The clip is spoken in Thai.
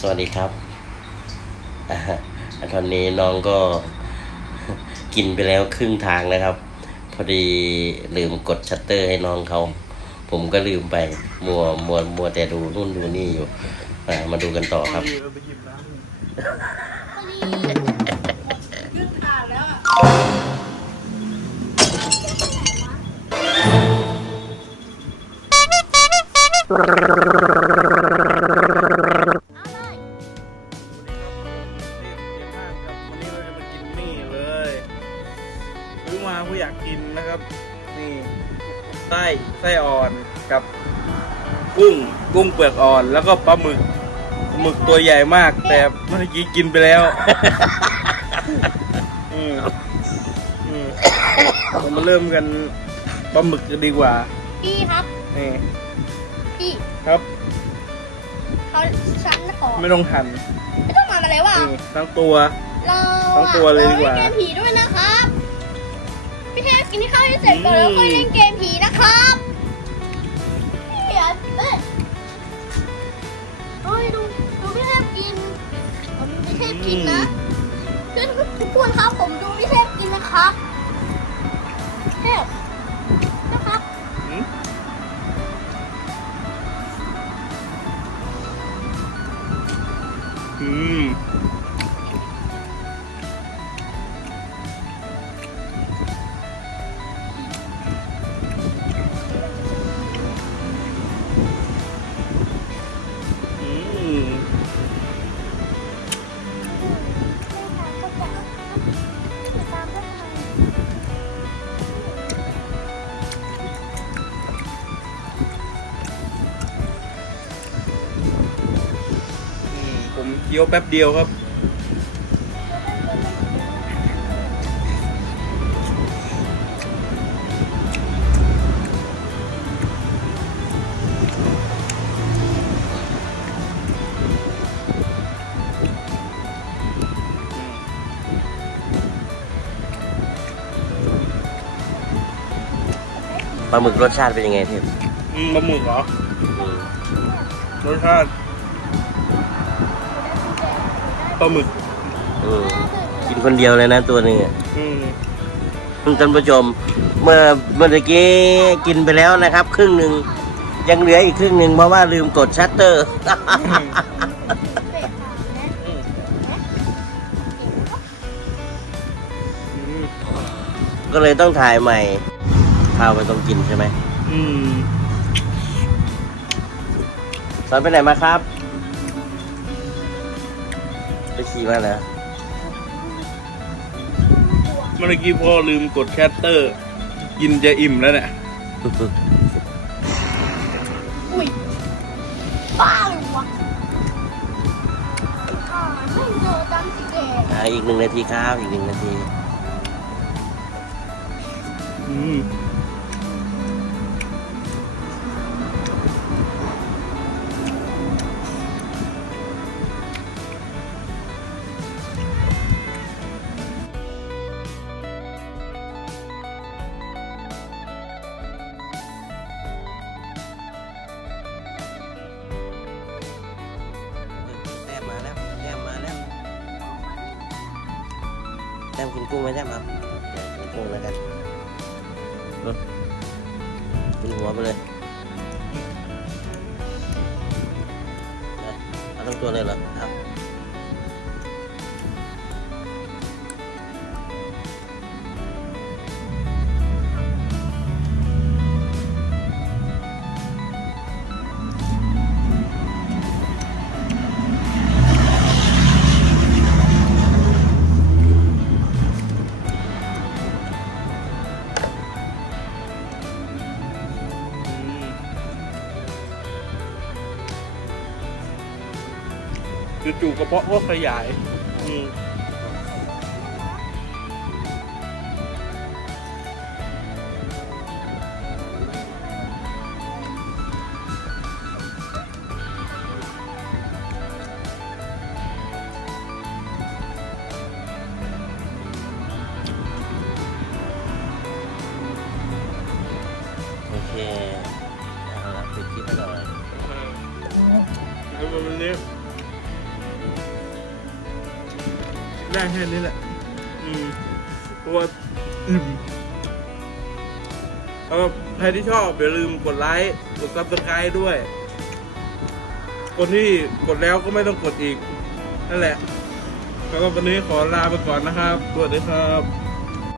สวัสดีครับอตอนนี้น้องก็กินไปแล้วครึ่งทางนะครับ พอดีลืมกดชัตเตอร์ให้น้องเขา ผมก็ลืมไป มัวมัวมัวแต่ดูนู่นดูนี่อยู่มาดูกันต่อครับเอาไปหยิบน้ำยืดขาดแล้ว นี่ไส้ไส้อ่อนกับกุ้งกุ้งเปลือกอ่อน แล้วก็ปลาหมึกหมึกตัวใหญ่มาก แต่เมื่อกี้กินไปแล้วอืมอืมเรามาเริ่มกันปลาหมึกกันดีกว่าพี่ครับ นี่พี่ครับเขาฉันขอไม่ต้องหั่นไม่ต้องมาอะไรวะนี่ทั้งตัว เราทั้งตัวเลยดีกว่าเรเล่นเกมผีด้วยนะครับ พี่เทพกินข้าวให้เสร็จก่อนแล้วค่อยเล่นเกมผีนะครับพี่อะเอ้ยเฮ้ยดูดูพี่เทพกินผมดูพี่เทพกินนะเพื่อนทุกคนครับผมดูพี่เทพกินนะครับเทพนะครับอืม ผมเคี้ยวแป๊บเดียวครับ ลาหมึกรสชาติเป็นยังไงเทพอืมปลาหมึกเหรออืมรสชาติปลาหมึกอืมกินคนเดียวเลยนะตัวหนึงอะ อืมท่านผู้ชมเมื่อเมื่อกี้กินไปแล้วนะครับ ครึ่งหนึ่งยังเหลืออีกครึ่งหนึ่งเพราะว่าลืมกดชัตเตอร์ อืมก็เลยต้องถ่ายใหม่ ข้าวไปต้องกินใช่ไหมอืมสอนไปไหนมาครับ ไปขี่มาเหรอเมื่อกี้พ่อลืมกดแคตเตอร์ กินจะอิ่มแล้วเนี่ยอุ้ยบ้าเลยวะอ่าไม่เจอจังสิเกตอ่าอีกหนึ่งนาทีครับ อีกหนึ่งนาที อืม แต้มกินกุ้งไหมแต้มครับเดี๋ยวกินกุ้งแล้วกันอืมกินหัวไปเลยเอาเอาทั้งตัวเลยเหรอครับ จู่ๆกระเพาะก็ขยาย อืม ได้แค่นี้แหละ อืมเพราะว่าอิ่มแล้วก็ใครที่ชอบอย่าลืมกดไลค์กดซับสไครต์ด้วย คนที่กดแล้วก็ไม่ต้องกดอีก นั่นแหละ แล้วก็วันนี้ขอลาไปก่อนนะครับ สวัสดีครับ